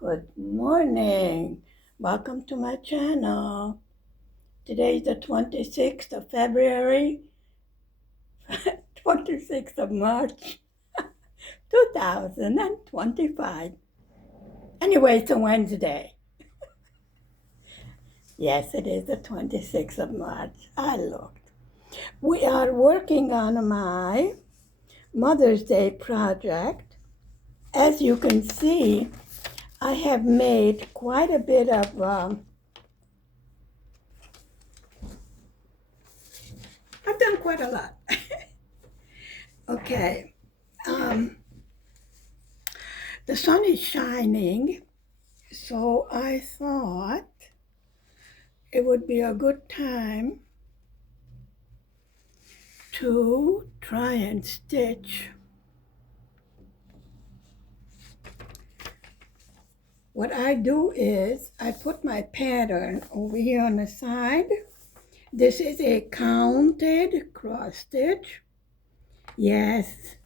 Good morning. Welcome to my channel. Today is the 26th of February, 26th of March, 2025. Anyway, it's a Wednesday. Yes, it is the 26th of March. I looked. We are working on my Mother's Day project. As you can see, I have made quite a bit of I've done quite a lot. Okay. The sun is shining, so I thought it would be a good time to try and stitch. What I do is I put my pattern over here on the side. This is a counted cross stitch. Yes,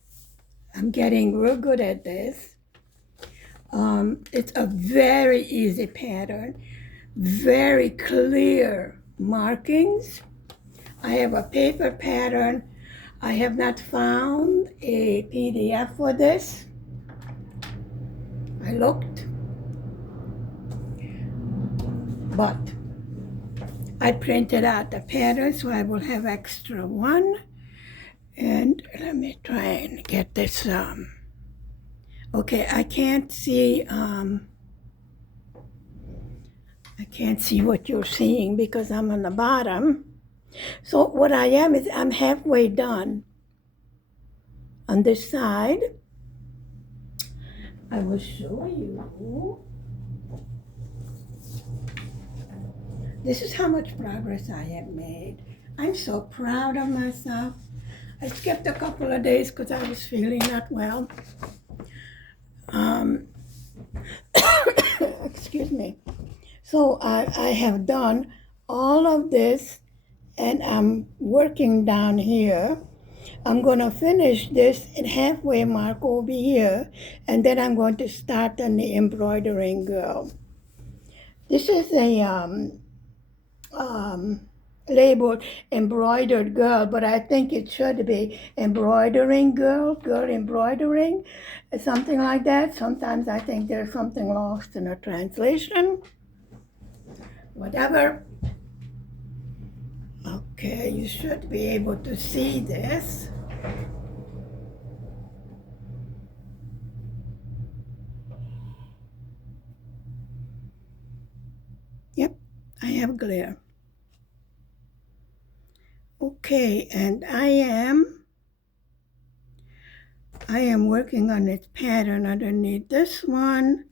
I'm getting real good at this. It's a very easy pattern, very clear markings. I have a paper pattern. I have not found a PDF for this. I looked, but I printed out the pattern, so I will have extra one. And let me try and get this. Okay, I can't see what you're seeing because I'm on the bottom. So what I am is I'm halfway done on this side. I will show you. This is how much progress I have made. I'm so proud of myself. I skipped a couple of days because I was feeling not well. Excuse me. So I have done all of this and I'm working down here. I'm going to finish this at halfway mark over here, and then I'm going to start on the embroidering girl. This is a labeled embroidered girl, but I think it should be embroidering girl embroidering, something like that. Sometimes I think there's something lost in a translation. Whatever. Okay, you should be able to see this. Yep, I have glare. Okay, and I am working on this pattern underneath this one,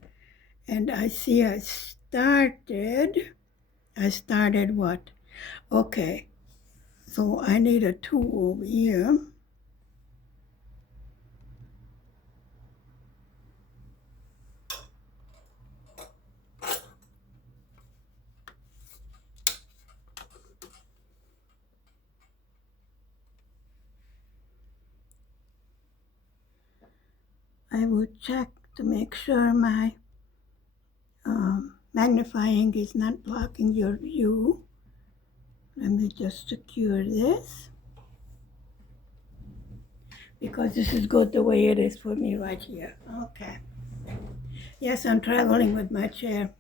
and I see I started what? Okay, so I need a 2 over here. I will check to make sure my magnifying is not blocking your view. Let me just secure this, because this is good the way it is for me right here. Okay. Yes, I'm traveling with my chair.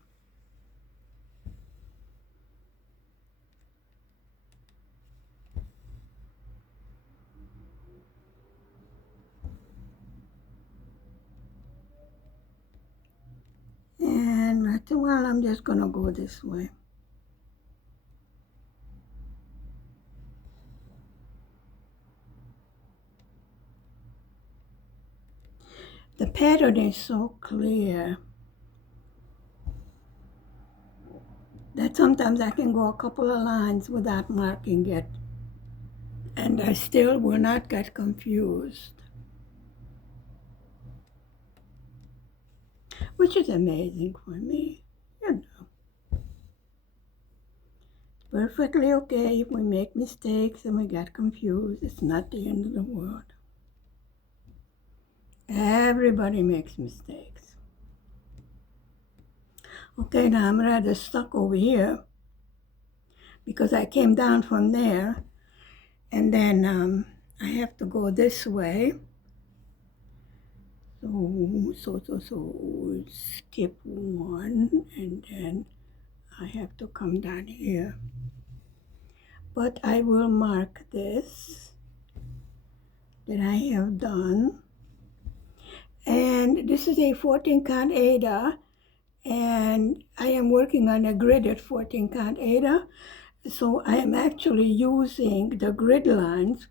And I think, well, I'm just gonna go this way. The pattern is so clear that sometimes I can go a couple of lines without marking it, and I still will not get confused, which is amazing for me, you know. Perfectly okay if we make mistakes and we get confused. It's not the end of the world. Everybody makes mistakes. Okay, now I'm rather stuck over here because I came down from there, and then I have to go this way. So skip one, and then I have to come down here. But I will mark this that I have done. And this is a 14 count Ada, and I am working on a gridded 14 count Ada. So I am actually using the grid lines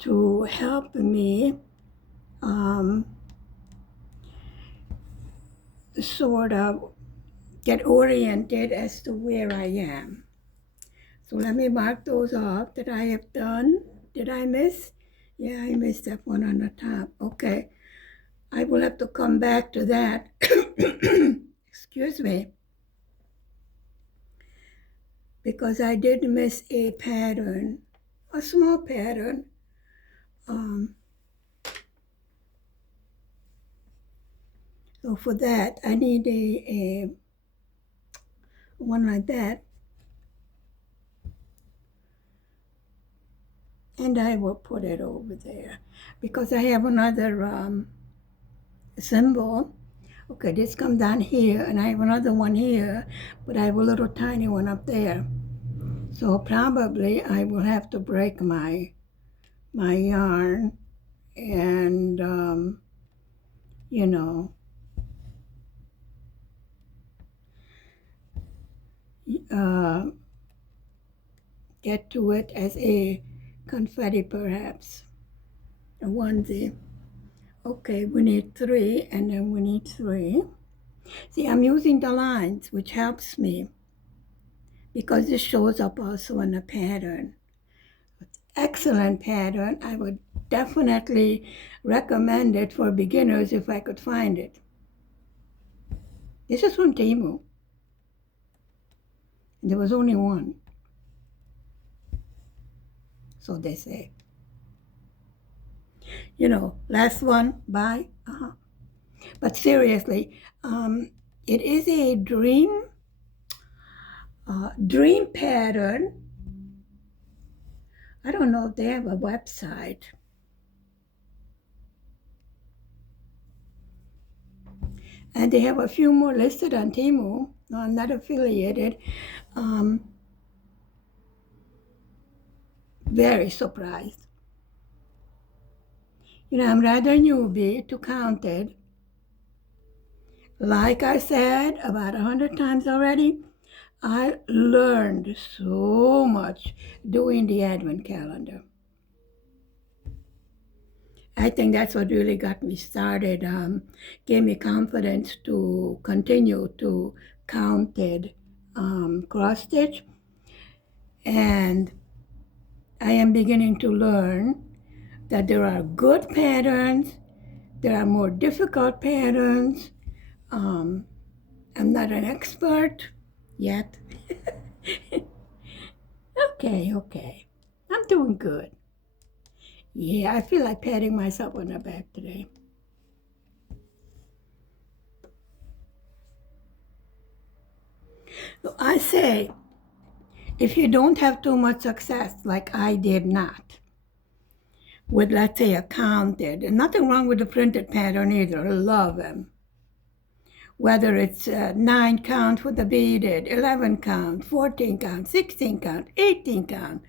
to help me sort of get oriented as to where I am. So let me mark those off that I have done. Did I miss? Yeah, I missed that one on the top. Okay. I will have to come back to that. Excuse me. Because I did miss a pattern, a small pattern. So for that, I need a one like that. And I will put it over there because I have another symbol. Okay, this comes down here, and I have another one here, but I have a little tiny one up there. So probably I will have to break my yarn and, you know, get to it as a confetti perhaps, a onesie. Okay, we need 3, and then we need 3. See, I'm using the lines, which helps me because this shows up also in the pattern. Excellent pattern. I would definitely recommend it for beginners if I could find it. This is from Temu. There was only one. So they say. You know, last one, bye. But seriously, it is a dream pattern. I don't know if they have a website. And they have a few more listed on Temu. No, I'm not affiliated. Very surprised. You know, I'm rather newbie to Counted. Like I said about 100 times already, I learned so much doing the Advent calendar. I think that's what really got me started, gave me confidence to continue to counted cross stitch. And I am beginning to learn that there are good patterns, there are more difficult patterns. I'm not an expert yet. Okay. I'm doing good. Yeah, I feel like patting myself on the back today. So I say, if you don't have too much success, like I did not, with, let's say, a counted, and nothing wrong with the printed pattern either, I love them. Whether it's 9 count with the beaded, 11 count, 14 count, 16 count, 18 count,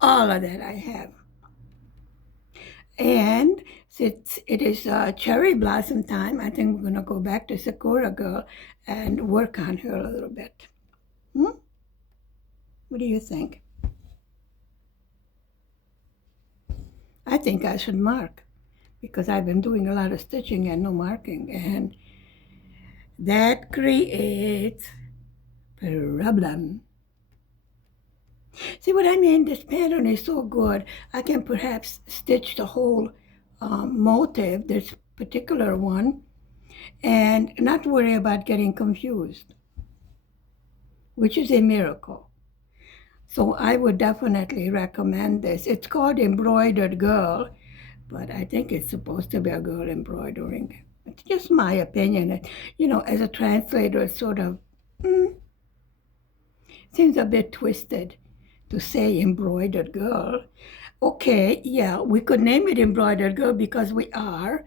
all of that I have. And since it is cherry blossom time, I think we're going to go back to Sakura Girl and work on her a little bit. What do you think? I think I should mark because I've been doing a lot of stitching and no marking, and that creates problem. See what I mean? This pattern is so good. I can perhaps stitch the whole motif, this particular one, and not worry about getting confused, which is a miracle. So I would definitely recommend this. It's called Embroidered Girl, but I think it's supposed to be a girl embroidering. It's just my opinion. As a translator, it sort of mm, seems a bit twisted to say embroidered girl. Okay, yeah, we could name it embroidered girl because we are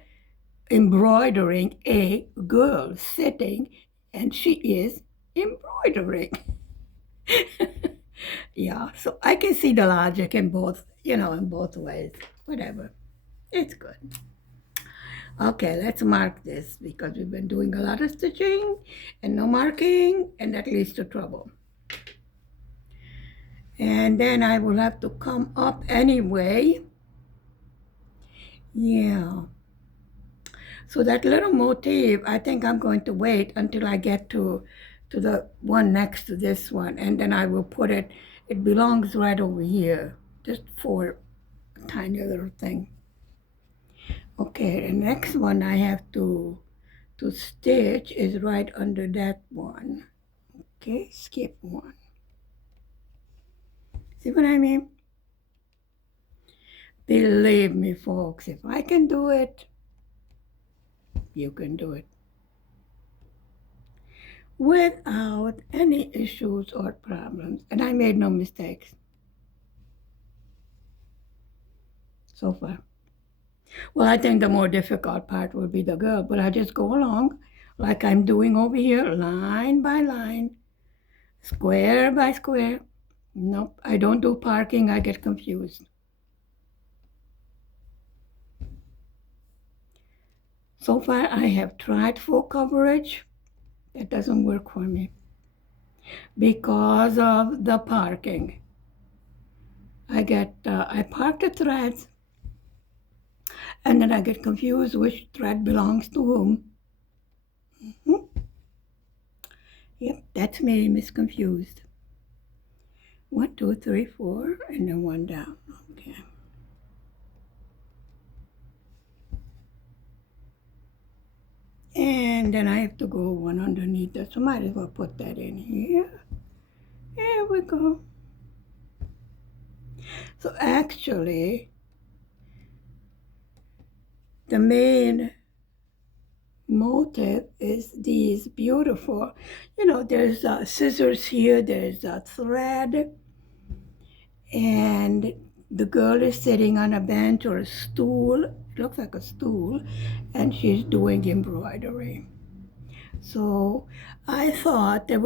embroidering a girl sitting, and she is embroidering. Yeah, so I can see the logic in both, in both ways. Whatever. It's good. Okay, let's mark this because we've been doing a lot of stitching and no marking, and that leads to trouble. And then I will have to come up anyway. Yeah. So that little motif, I think I'm going to wait until I get to the one next to this one, and then I will put it. It belongs right over here, just for a tiny little thing. Okay, the next one I have to stitch is right under that one. Okay, skip one. See what I mean? Believe me, folks, if I can do it, you can do it without any issues or problems. And I made no mistakes so far. Well, I think the more difficult part will be the girl, but I just go along like I'm doing over here, line by line, square by square. Nope, I don't do parking, I get confused. So far, I have tried full coverage. That doesn't work for me because of the parking. I park the threads, and then I get confused which thread belongs to whom. Mhm. Yep, that's me, misconfused. 1, 2, 3, 4, and then one down. Okay. And then I have to go one underneath that, so might as well put that in here. There we go. So actually, the main motive is these beautiful, there's scissors here, there's a thread, and the girl is sitting on a bench or a stool. It looks like a stool, and she's doing embroidery. So I thought this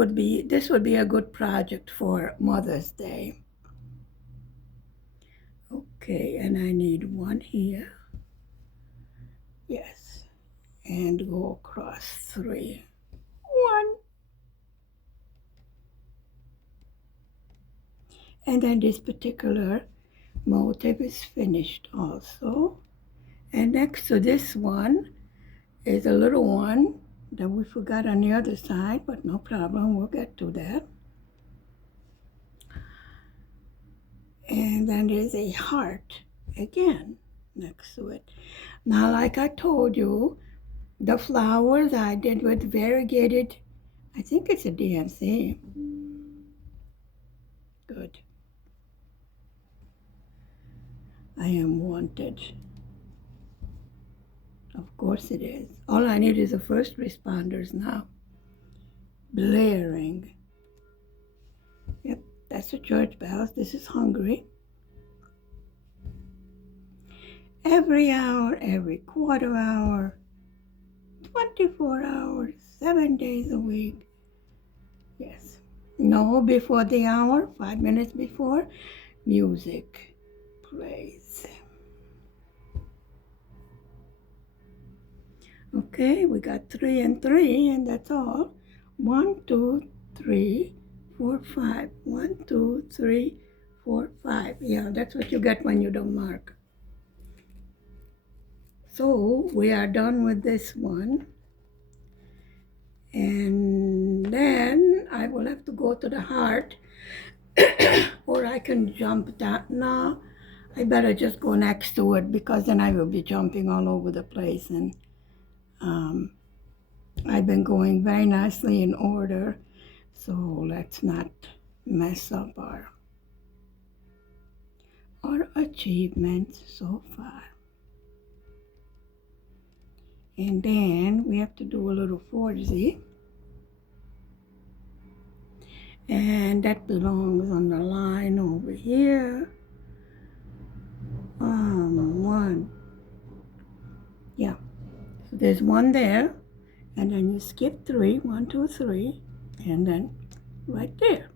would be a good project for Mother's Day. Okay, and I need one here. Yes, and go across 3. 1. And then this particular motif is finished also. And next to this one is a little one that we forgot on the other side, but no problem, we'll get to that. And then there's a heart again next to it. Now, like I told you, the flowers I did with variegated, I think it's a DMC. Good. I am wanted. Of course it is. All I need is the first responders now. Blaring. Yep, that's the church bells. This is Hungary. Every hour, every quarter hour, 24 hours, 7 days a week. Yes. No, before the hour, 5 minutes before, music plays. Okay, we got 3 and 3, and that's all. 1, 2, 3, 4, 5. 1, 2, 3, 4, 5. Yeah, that's what you get when you don't mark. So we are done with this one. And then I will have to go to the heart, or I can jump down. No, I better just go next to it because then I will be jumping all over the place. And I've been going very nicely in order, so let's not mess up our achievements so far. And then we have to do a little 4Z. And that belongs on the line over here. One. Yeah. So there's one there. And then you skip 3, 1, 2, 3. And then right there.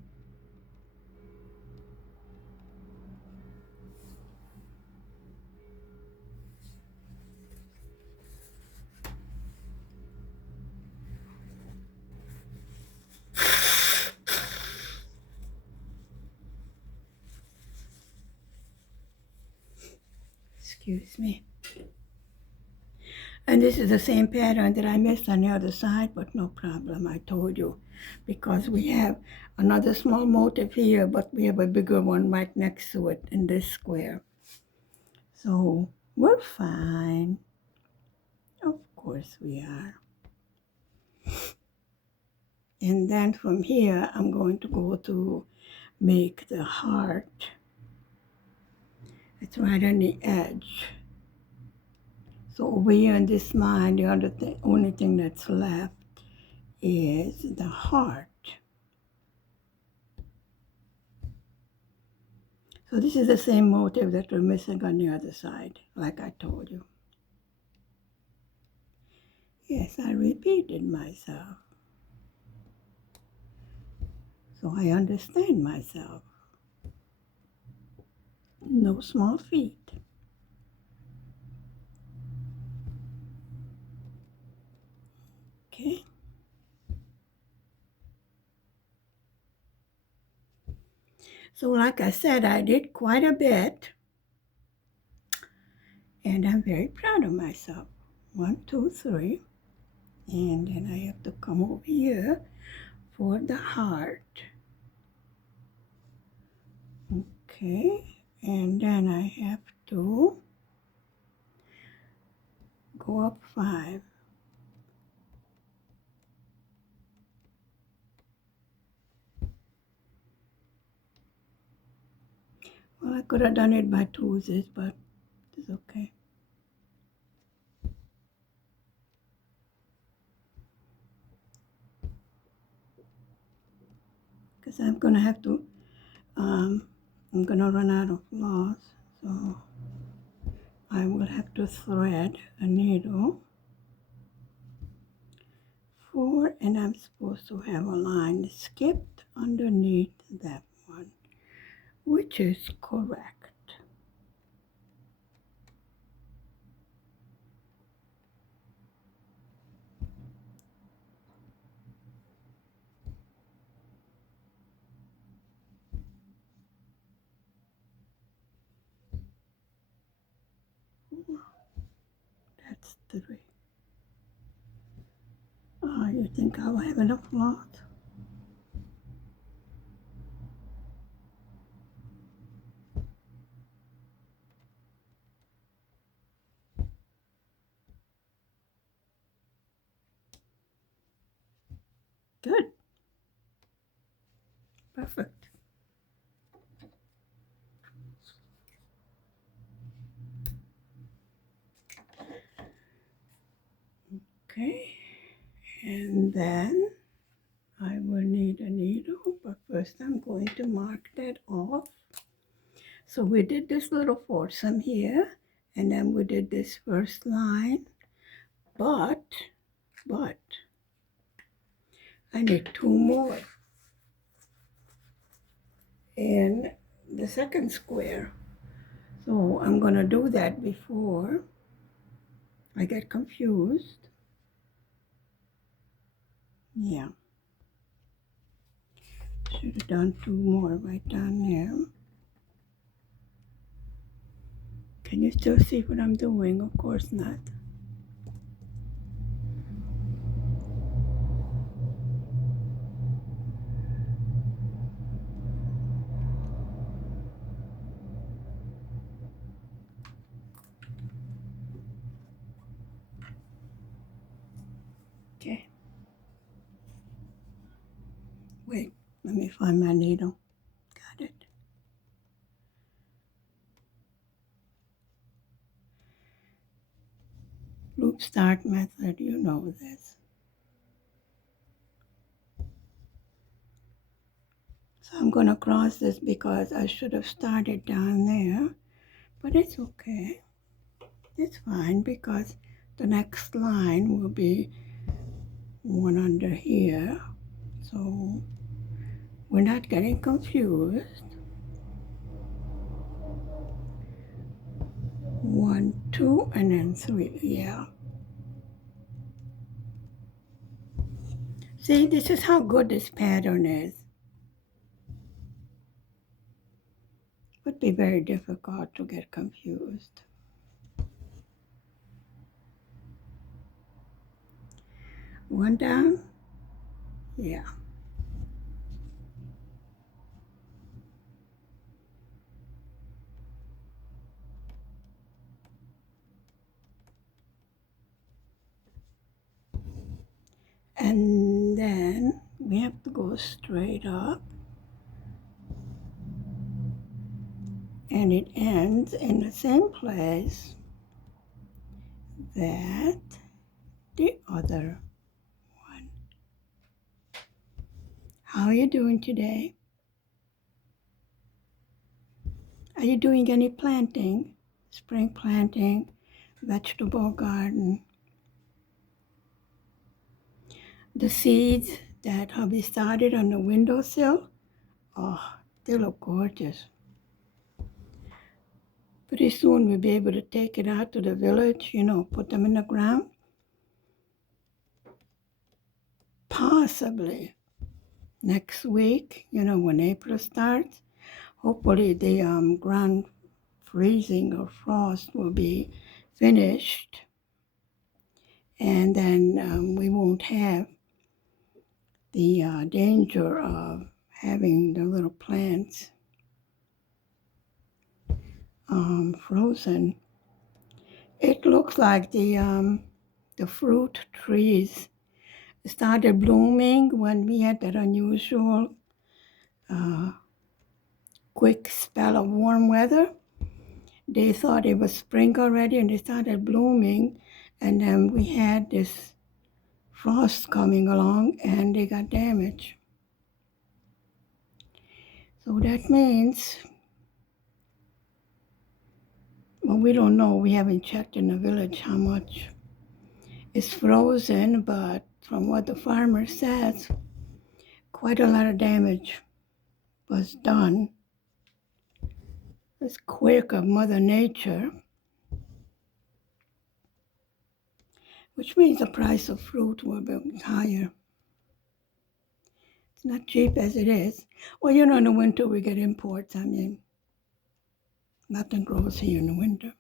Excuse me. And this is the same pattern that I missed on the other side, but no problem, I told you. Because we have another small motif here, but we have a bigger one right next to it in this square. So we're fine. Of course we are. And then from here, I'm going to go to make the heart. It's right on the edge. So over here in this line, the only thing that's left is the heart. So this is the same motif that we're missing on the other side, like I told you. Yes, I repeated myself. So I understand myself. No small feat. Okay. So like I said, I did quite a bit. And I'm very proud of myself. 1, 2, 3. And then I have to come over here for the heart. Okay. And then I have to go up 5. Well, I could have done it by 2s, but it's okay. Because I'm going to have to, I'm going to run out of floss, so I will have to thread a needle 4, and I'm supposed to have a line skipped underneath that one, which is correct. That's 3. You think I'll have enough floss? Good. Perfect. Okay. And then I will need a needle, but first I'm going to mark that off. So we did this little foursome here, and then we did this first line, but I need 2 more in the second square. So I'm going to do that before I get confused. Yeah. Should have done 2 more right down there. Can you still see what I'm doing? Of course not. Okay. Wait, let me find my needle. Got it. group start method, you know this. So I'm going to cross this because I should have started down there, but it's okay. It's fine because the next line will be one under here, so we're not getting confused. 1, 2, and then 3, yeah. See, this is how good this pattern is. It would be very difficult to get confused. One down, yeah. And then we have to go straight up. And it ends in the same place that the other one. How are you doing today? Are you doing any planting? Spring planting, vegetable garden? The seeds that hubby started on the windowsill, oh, they look gorgeous. Pretty soon we'll be able to take it out to the village, put them in the ground. Possibly next week, when April starts, hopefully the ground freezing or frost will be finished. And then we won't have the danger of having the little plants frozen. It looks like the fruit trees started blooming when we had that unusual quick spell of warm weather. They thought it was spring already and they started blooming, and then we had this frost coming along and they got damaged. So that means, well, we don't know. We haven't checked in the village how much is frozen, but from what the farmer says, quite a lot of damage was done. This quirk of Mother Nature, which means the price of fruit will be higher. It's not cheap as it is. Well, in the winter we get imports. Nothing grows here in the winter.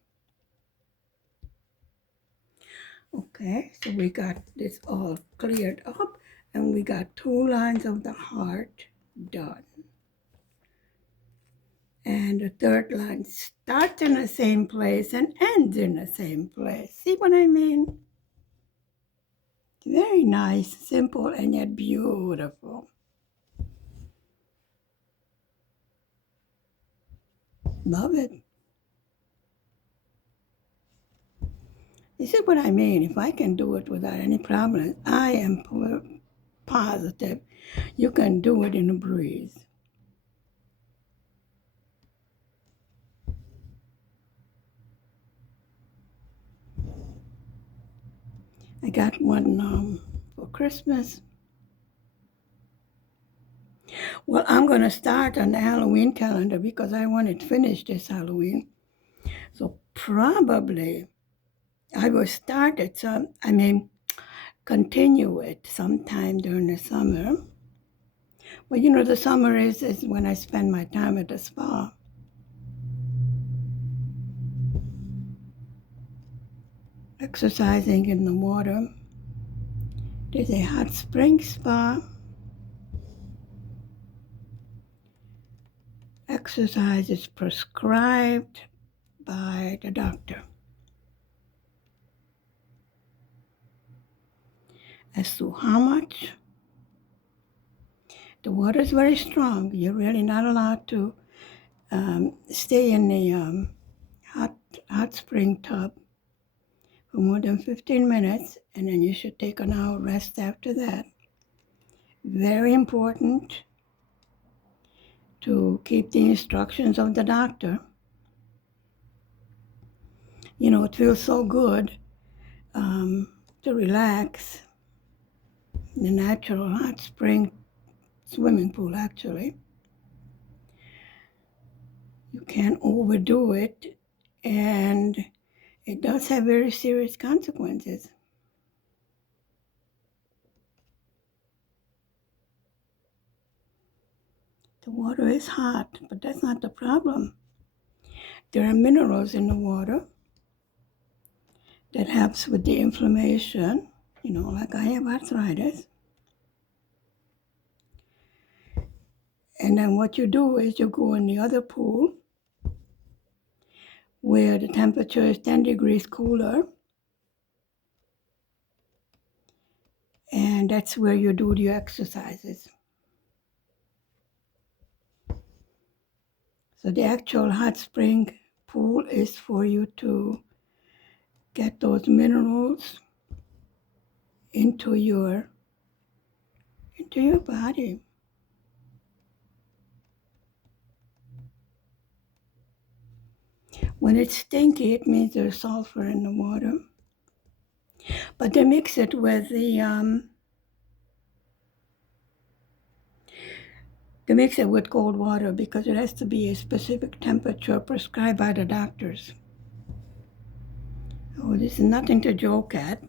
Okay, so we got this all cleared up, and we got 2 lines of the heart done. And the third line starts in the same place and ends in the same place. See what I mean? Very nice, simple, and yet beautiful. Love it. You see what I mean? If I can do it without any problems, I am positive you can do it in a breeze. I got one for Christmas. Well, I'm going to start on the Halloween calendar because I want it finished this Halloween. So probably I will start it, continue it sometime during the summer. Well, the summer is when I spend my time at the spa. Exercising in the water. There's a hot spring spa. Exercise is prescribed by the doctor. As to how much, the water is very strong. You're really not allowed to stay in the hot spring tub for more than 15 minutes, and then you should take an hour rest after that. Very important to keep the instructions of the doctor. You know, it feels so good to relax in the natural hot spring swimming pool, actually. You can't overdo it, and it does have very serious consequences. The water is hot, but that's not the problem. There are minerals in the water that helps with the inflammation. You know, like I have arthritis. And then what you do is you go in the other pool where the temperature is 10 degrees cooler. And that's where you do the exercises. So the actual hot spring pool is for you to get those minerals into your body. When it's stinky, it means there's sulfur in the water. But they mix it with cold water because it has to be a specific temperature prescribed by the doctors. Oh, this is nothing to joke at.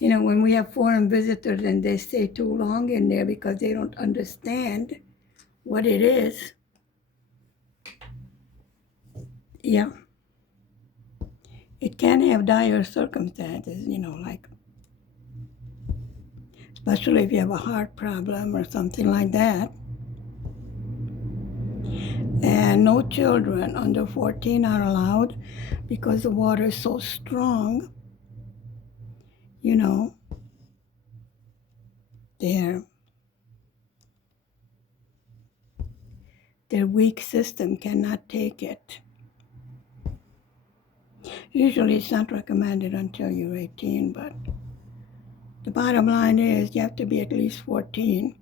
You know, when we have foreign visitors and they stay too long in there because they don't understand what it is. Yeah. It can have dire circumstances, you know, like, especially if you have a heart problem or something like that. And no children under 14 are allowed because the water is so strong, you know, their weak system cannot take it. Usually it's not recommended until you're 18, but the bottom line is you have to be at least 14.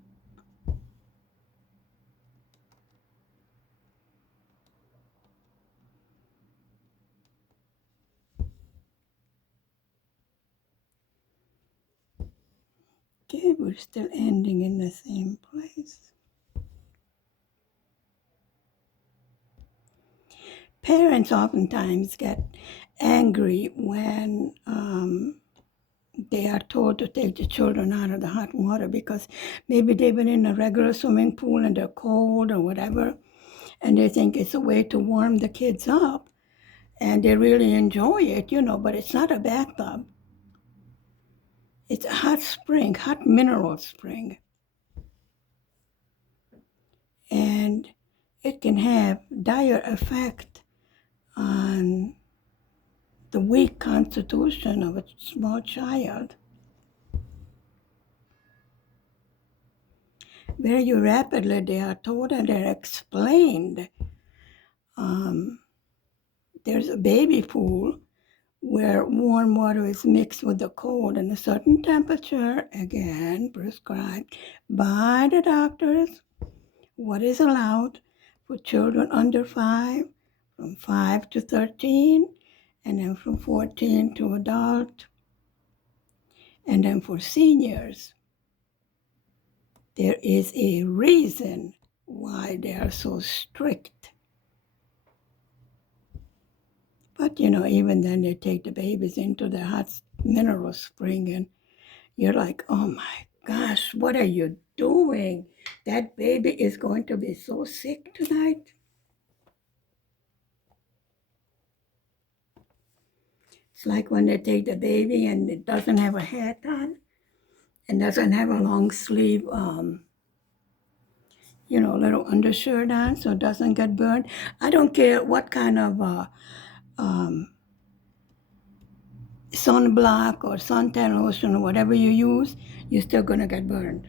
Okay, we're still ending in the same place. Parents oftentimes get angry when they are told to take the children out of the hot water because maybe they've been in a regular swimming pool and they're cold or whatever, and they think it's a way to warm the kids up, and they really enjoy it, you know, but it's not a bathtub. It's a hot spring, hot mineral spring. And it can have dire effect on the weak constitution of a small child. Very rapidly they are told and they're explained. There's a baby pool where warm water is mixed with the cold and a certain temperature, again prescribed by the doctors, what is allowed for children under 5, from 5 to 13, and then from 14 to adult, and then for seniors. There is a reason why they are so strict. But, you know, even then they take the babies into the hot mineral spring and you're like, oh my gosh, what are you doing? That baby is going to be so sick tonight. It's like when they take the baby and it doesn't have a hat on and doesn't have a long sleeve, you know, little undershirt on so it doesn't get burned. I don't care what kind of sunblock or suntan lotion or whatever you use, you're still going to get burned.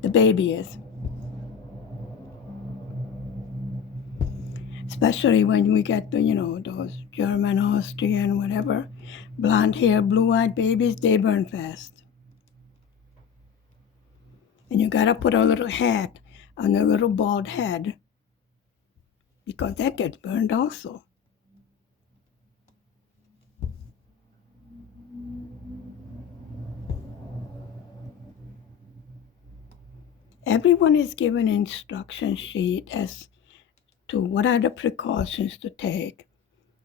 The baby is. especially when we get the, those German, Austrian, whatever, blonde hair, blue-eyed babies, they burn fast. And you gotta put a little hat on the little bald head because that gets burned also. Everyone is given an instruction sheet as to what are the precautions to take.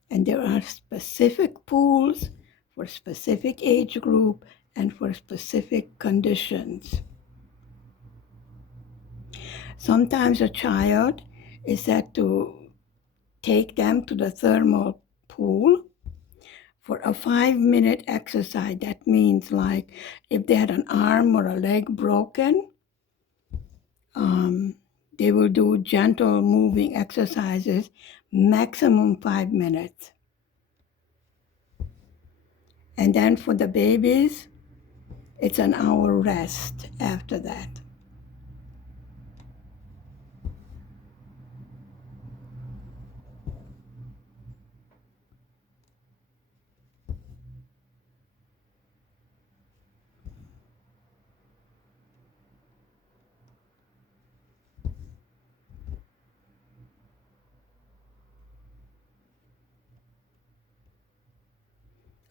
And there are specific pools for specific age group and for specific conditions. Sometimes a child is said to take them to the thermal pool for a 5-minute exercise. That means like if they had an arm or a leg broken, they will do gentle moving exercises, maximum 5 minutes. And then for the babies, it's an hour rest after that.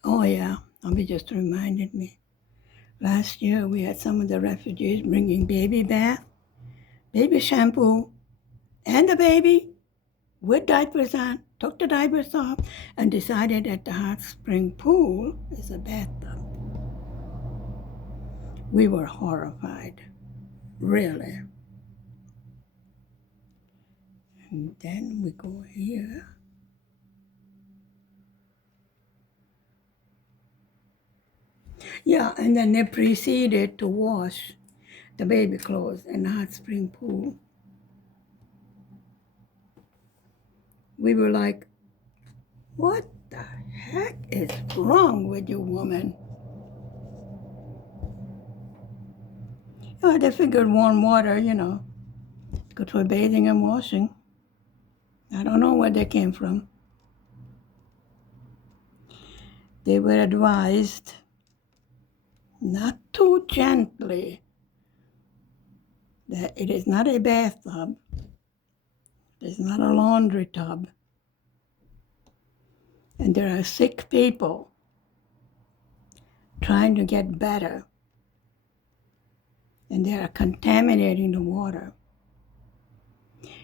Oh yeah, Abby just reminded me. Last year we had some of the refugees bringing baby bath, baby shampoo, and the baby with diapers on, took the diapers off, and decided that the hot spring pool is a bathtub. We were horrified, really. And then we go here. Yeah, and then they proceeded to wash the baby clothes in the hot spring pool. We were like, what the heck is wrong with you, woman? Oh, they figured warm water, good for bathing and washing. I don't know where they came from. They were advised not too gently that it is not a bathtub, it is not a laundry tub, and there are sick people trying to get better, and they are contaminating the water.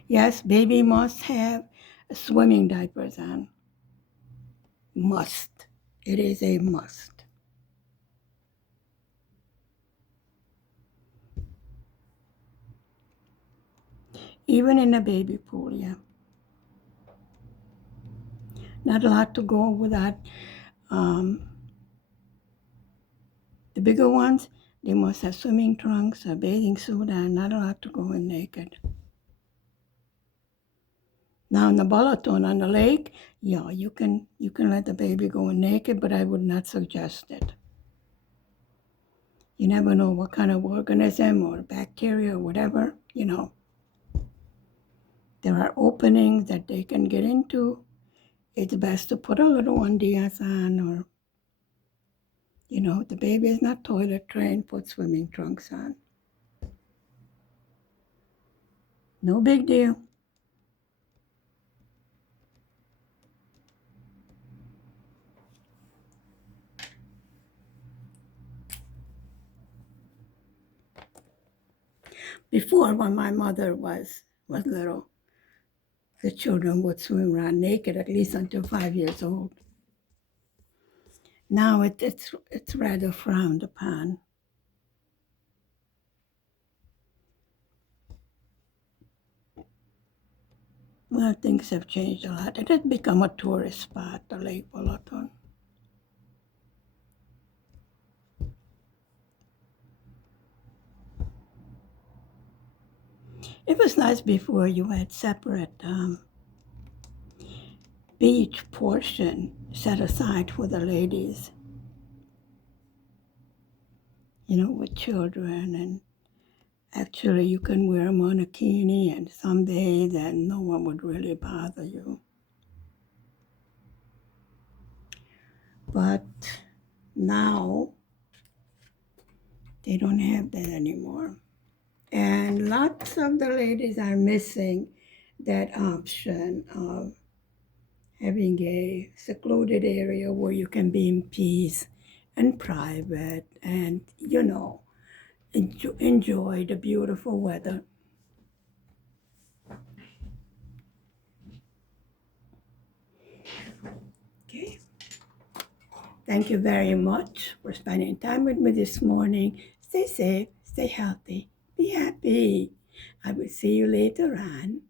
Yes, baby must have swimming diapers on. Must. It is a must. Even in a baby pool, yeah. Not a lot to go with that. The bigger ones, they must have swimming trunks, a bathing suit, and not allowed to go in naked. Now in the Balaton on the lake, yeah, you can let the baby go in naked, but I would not suggest it. You never know what kind of organism or bacteria or whatever, There are openings that they can get into. It's best to put a little undies on, or, the baby is not toilet trained, put swimming trunks on. No big deal. Before, when my mother was little, the children would swim around naked at least until 5 years old. Now it's rather frowned upon. Well, things have changed a lot. It has become a tourist spot, the Lake Balaton. It was nice before you had separate beach portion set aside for the ladies, with children and Actually, you can wear them on a bikini, and some days and no one would really bother you. But now they don't have that anymore. And lots of the ladies are missing that option of having a secluded area where you can be in peace and private and, enjoy the beautiful weather. Okay. Thank you very much for spending time with me this morning. Stay safe, stay healthy, be happy. I will see you later on.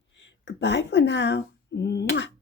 Goodbye for now. Mwah.